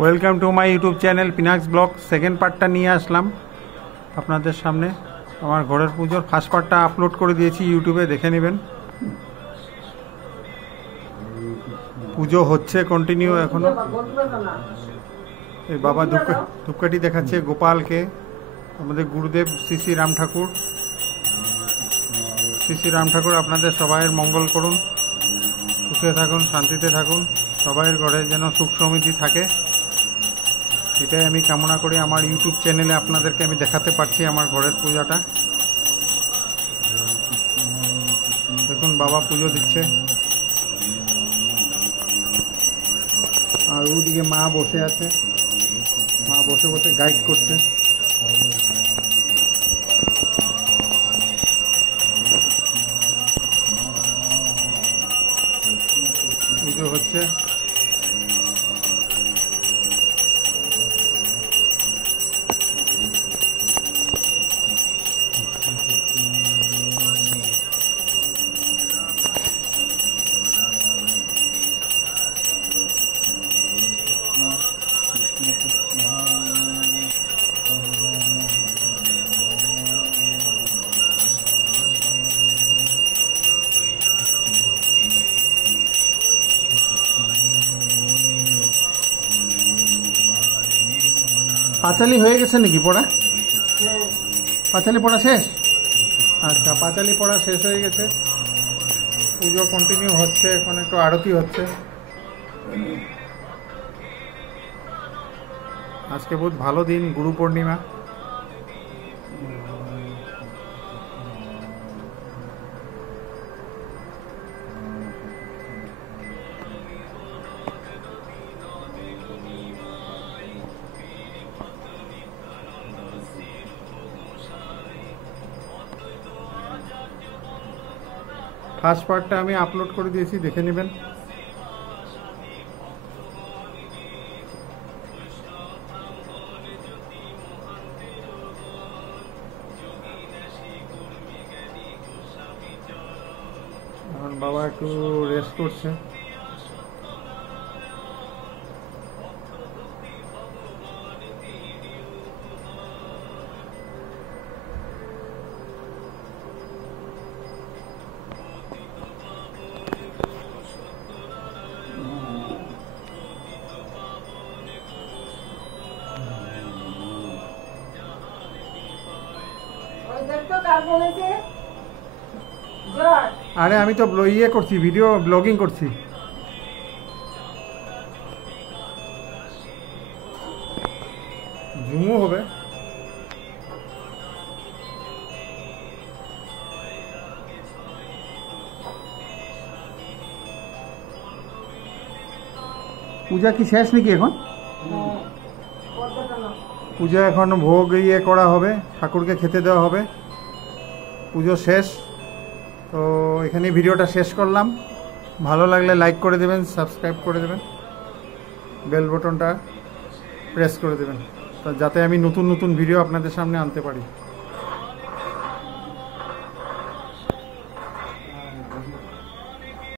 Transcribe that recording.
Welcome to my YouTube channel Pinak's blog. Second পার্টটা নিয়ে আসলাম আপনাদের সামনে। আমার ঘরের পুজোর ফার্স্ট পার্টটা আপলোড করে দিয়েছি ইউটিউবে, দেখে নেবেন। পুজো হচ্ছে কন্টিনিউ এখনো। এই বাবা ধূপকাঠি দেখাচ্ছে গোপালকে, আমাদের গুরুদেব শ্রী শ্রী রাম ঠাকুর। শ্রী শ্রী রাম ঠাকুর আপনাদের সবাইয়ের মঙ্গল করুন, সুখে থাকুন, শান্তিতে থাকুন, সবাইয়ের ঘরে যেন সুখ সমৃদ্ধি থাকে, এটাই আমি কামনা করি। আমার ইউটিউব চ্যানেলে আপনাদেরকে আমি দেখাতে পারছি আমার ঘরের পূজাটা। দেখুন বাবা পুজো দিচ্ছে, আর ওদিকে মা বসে আছে, মা বসে বসে গাইড করছে। পুজো হচ্ছে। পাঁচালি হয়ে গেছে নাকি পড়া? পাঁচালি পড়া শেষ? আচ্ছা, পাঁচালি পড়া শেষ হয়ে গেছে, পুজো কন্টিনিউ হচ্ছে। এখন একটু আরতি হচ্ছে। আজকে বহুত ভালো দিন, গুরু পূর্ণিমা। ফার্স্ট পার্টটা আমি আপলোড করে দিয়েছি, দেখে নেবেন। এখন বাবা একটু রেস্ট করছে। আরে আমি তো ইয়ে করছি, ভিডিও ব্লগিং করছি। ঝুমু হবে। পূজা কি শেষ নাকি এখন? পূজা এখন ভোগ ইয়ে করা হবে, ঠাকুরকে খেতে দেওয়া হবে, পুজো শেষ। তো এখানে ভিডিওটা শেষ করলাম। ভালো লাগলে লাইক করে দেবেন, সাবস্ক্রাইব করে দেবেন, বেল বাটনটা প্রেস করে দেবেন, যাতে আমি নতুন নতুন ভিডিও আপনাদের সামনে আনতে পারি।